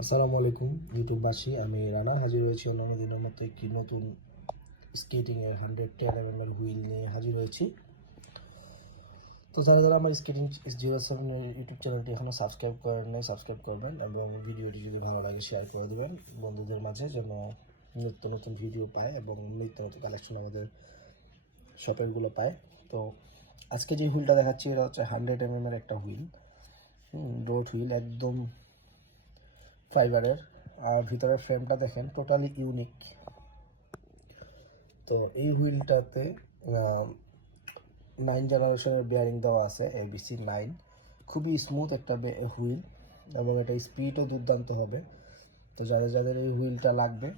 আসসালামু আলাইকুম ইউটিউববাসী, আমি রানা হাজির হয়েছি অন্যান্য দিনের মতো একটি নতুন স্কেটিংয়ের 110 mm হুইল নিয়ে হাজির হয়েছি। তো যারা যারা আমার স্কেটিং 07 ইউটিউব চ্যানেলটি এখনও সাবস্ক্রাইব করেন নাই, সাবস্ক্রাইব করবেন এবং ভিডিওটি যদি ভালো লাগে শেয়ার করে দেবেন বন্ধুদের মাঝে, যেন নিত্য নতুন ভিডিও পায় এবং নিত্য নতুন কালেকশন আমাদের শপেরগুলো পায়। তো আজকে যে হুইলটা দেখাচ্ছি এটা হচ্ছে 100 mm একটা হুইল, রোড হুইল, একদম ফাইবারের। আর ভিতরের ফ্রেমটা দেখেন টোটালি ইউনিক। তো এই হুইলটাতে 9 জেনারেশনের বিয়ারিং দেওয়া আছে, ABC 9। খুবই স্মুথ একটা হুইল এবং এটা স্পিডও দুর্দান্ত হবে। তো যাদের যাদের এই হুইলটা লাগবে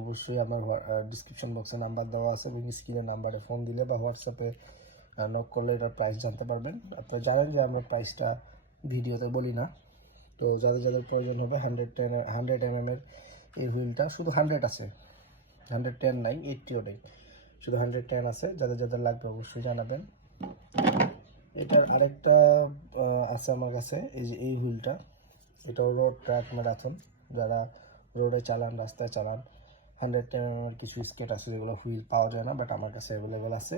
অবশ্যই আমার ডিসক্রিপশন বক্সে নাম্বার দেওয়া আছে এবং স্ক্রিনের নাম্বারে ফোন দিলে বা হোয়াটসঅ্যাপে নক করলে এটার প্রাইস জানতে পারবেন। আপনারা জানেন যে আমরা প্রাইসটা ভিডিওতে বলি না। তো যাদের যাদের প্রয়োজন হবে 100 mm এই হুইলটা, শুধু 100 আছে, 110 নাই, 80ও নেই, শুধু 110 আছে। যাদের যাদের লাগবে অবশ্যই জানাবেন। এটার আরেকটা আছে আমার কাছে, এই যে এই হুইলটা, এটাও রোড ট্র্যাক ম্যারাথন, যারা রোডে চালান, রাস্তায় চালান। 110 mm কিছু স্কেট আছে যেগুলো হুইল পাওয়া যায় না, বাট আমার কাছে অ্যাভেলেবেল আছে।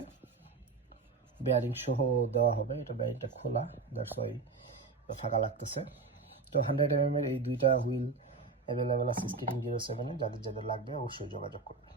বেয়ারিং সহ দেওয়া হবে, এটা বেয়ারিংটা খোলা, দ্যাটস ওয়াই ফাঁকা লাগতেছে। তো 100 mm এই দুইটা হুইল অ্যাভেলেবেল আছে স্কেটিং 07-এ। যাদের যাদের লাগবে অবশ্যই যোগাযোগ করবেন।